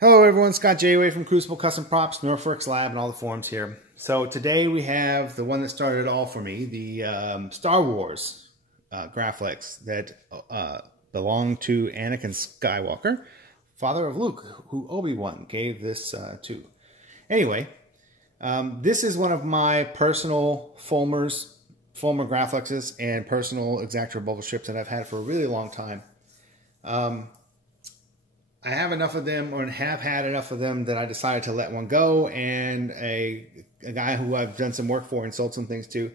Hello everyone, Scott J. Way from Crucible Custom Props, Norfolk's Lab, and all the forums here. So today we have the one that started it all for me, the Star Wars graflex that belonged to Anakin Skywalker, father of Luke, who Obi-Wan gave this to. Anyway, this is one of my personal Fulmer graflexes and personal Exactor bubble strips that I've had for a really long time. I have enough of them, or have had enough of them, that I decided to let one go, and a guy who I've done some work for and sold some things to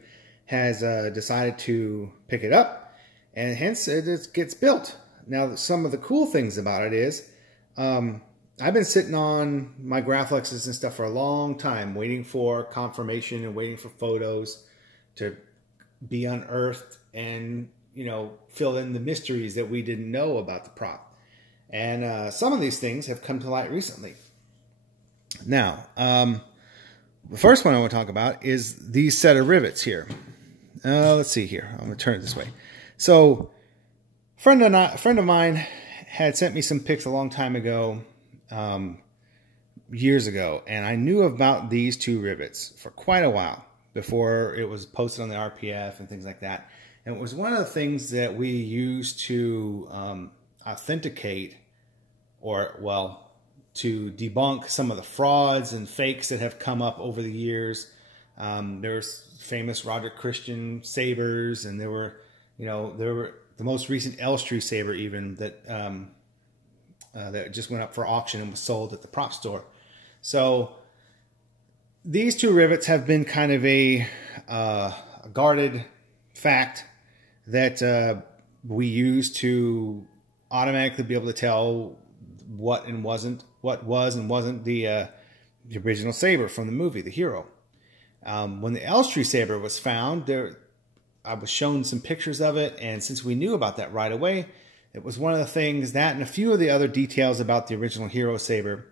has decided to pick it up, and hence it gets built. Now, some of the cool things about it is I've been sitting on my graflexes and stuff for a long time, waiting for confirmation and waiting for photos to be unearthed and, you know, fill in the mysteries that we didn't know about the prop. And some of these things have come to light recently. Now, the first one I want to talk about is these set of rivets here. Let's see here. I'm going to turn it this way. So, a friend of mine had sent me some pics a long time ago, years ago, and I knew about these two rivets for quite a while before it was posted on the RPF and things like that. And it was one of the things that we used to authenticate, or, well, to debunk some of the frauds and fakes that have come up over the years. There's famous Roger Christian sabers, and there were the most recent Elstree saber even that that just went up for auction and was sold at the prop store. So these two rivets have been kind of a guarded fact that we use to automatically be able to tell what was and wasn't the original saber from the movie, The Hero. When the Elstree saber was found, I was shown some pictures of it, and since we knew about that right away, it was one of the things, that and a few of the other details about the original Hero saber,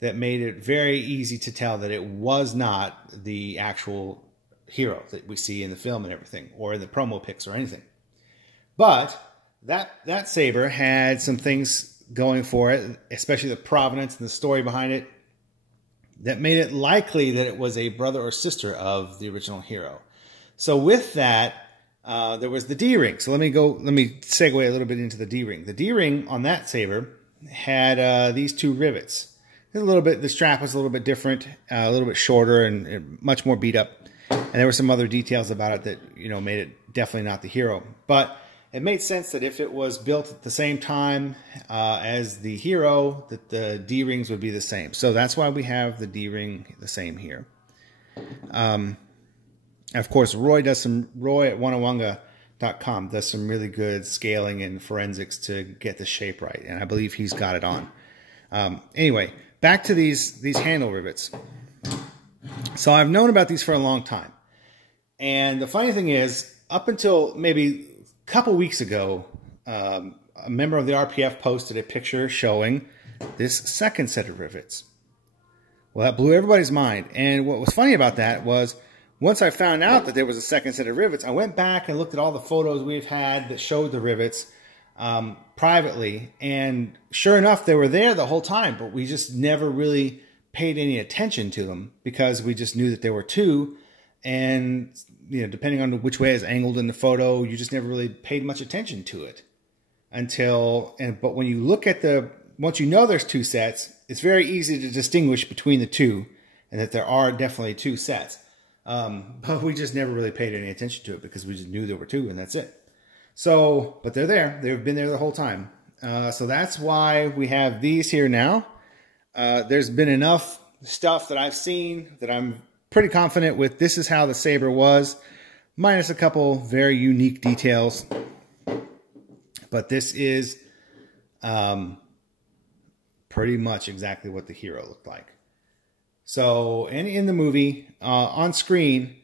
that made it very easy to tell that it was not the actual Hero that we see in the film and everything, or in the promo pics or anything. But that saber had some things going for it, especially the provenance and the story behind it, that made it likely that it was a brother or sister of the original Hero. So with that, there was the D-ring. So let me segue a little bit into the D-ring. The D-ring on that saber had these two rivets. The strap was a little bit different, a little bit shorter and much more beat up. And there were some other details about it that, you know, made it definitely not the Hero. But it made sense that if it was built at the same time as the Hero, that the D-rings would be the same. So that's why we have the D-ring the same here. Of course, Roy at 101ga.com does some really good scaling and forensics to get the shape right, and I believe he's got it on. Anyway, back to these handle rivets. So I've known about these for a long time, and the funny thing is, up until maybe couple weeks ago, a member of the RPF posted a picture showing this second set of rivets. Well, that blew everybody's mind. And what was funny about that was, once I found out that there was a second set of rivets, I went back and looked at all the photos we've had that showed the rivets privately. And sure enough, they were there the whole time, but we just never really paid any attention to them because we just knew that there were two. And, you know, depending on which way it's angled in the photo, you just never really paid much attention to it but when you look at once you know there's two sets, it's very easy to distinguish between the two, and that there are definitely two sets. But we just never really paid any attention to it because we just knew there were two, and that's it. So, but they're there. They've been there the whole time. So that's why we have these here now. There's been enough stuff that I've seen that I'm pretty confident with. This is how the saber was, minus a couple very unique details. But this is pretty much exactly what the Hero looked like. So, and in the movie, on screen,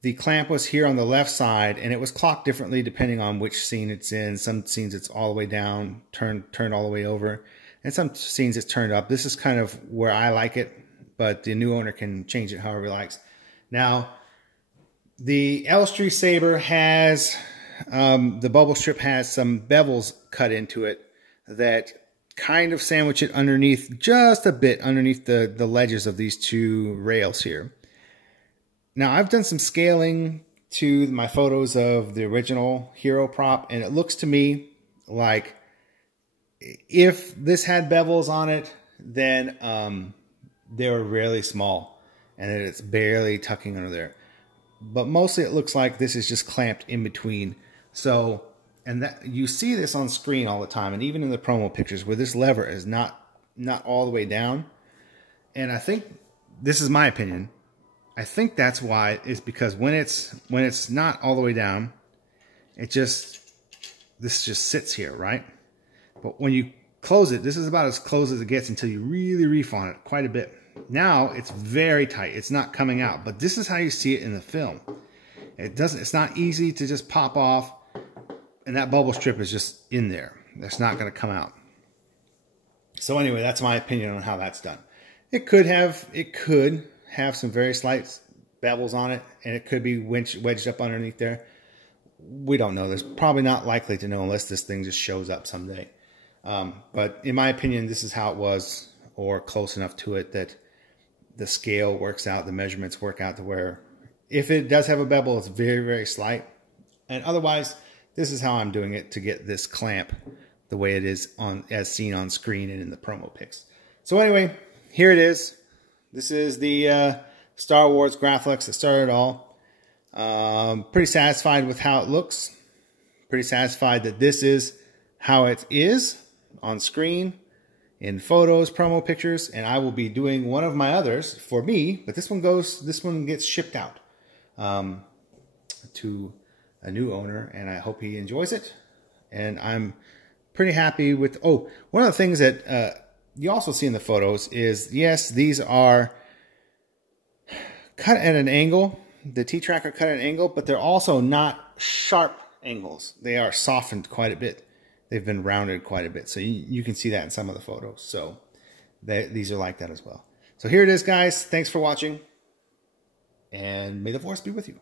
the clamp was here on the left side, and it was clocked differently depending on which scene it's in. Some scenes it's all the way down, turned all the way over, and some scenes it's turned up. This is kind of where I like it, but the new owner can change it however he likes. Now, the Elstree saber has, the bubble strip has some bevels cut into it that kind of sandwich it underneath, just a bit underneath the ledges of these two rails here. Now I've done some scaling to my photos of the original hero prop, and it looks to me like if this had bevels on it, then they were really small and that it's barely tucking under there. But mostly it looks like this is just clamped in between. So, and that you see this on screen all the time, and even in the promo pictures where this lever is not all the way down. And I think, this is my opinion, I think that's why, is because when it's not all the way down, this just sits here, right? But when you close it, this is about as close as it gets until you really reef on it quite a bit. Now it's very tight. It's not coming out, but this is how you see it in the film. It's not easy to just pop off, and that bubble strip is just in there. That's not going to come out. So anyway, that's my opinion on how that's done. It could have some very slight bevels on it, and it could be wedged up underneath there. We don't know. There's probably not likely to know unless this thing just shows up someday. But in my opinion, this is how it was, or close enough to it that the scale works out, the measurements work out to where if it does have a bevel, it's very, very slight. And otherwise, this is how I'm doing it to get this clamp the way it is as seen on screen and in the promo pics. So anyway, here it is. This is the Star Wars graflex that started it all. Pretty satisfied with how it looks. Pretty satisfied that this is how it is on screen, in photos, promo pictures, and I will be doing one of my others for me, but this one gets shipped out to a new owner, and I hope he enjoys it. And I'm pretty happy with, oh, one of the things that you also see in the photos is, yes, these are cut at an angle. The T-Track are cut at an angle, but they're also not sharp angles. They are softened quite a bit. They've been rounded quite a bit. So you can see that in some of the photos. So these are like that as well. So here it is, guys. Thanks for watching. And may the force be with you.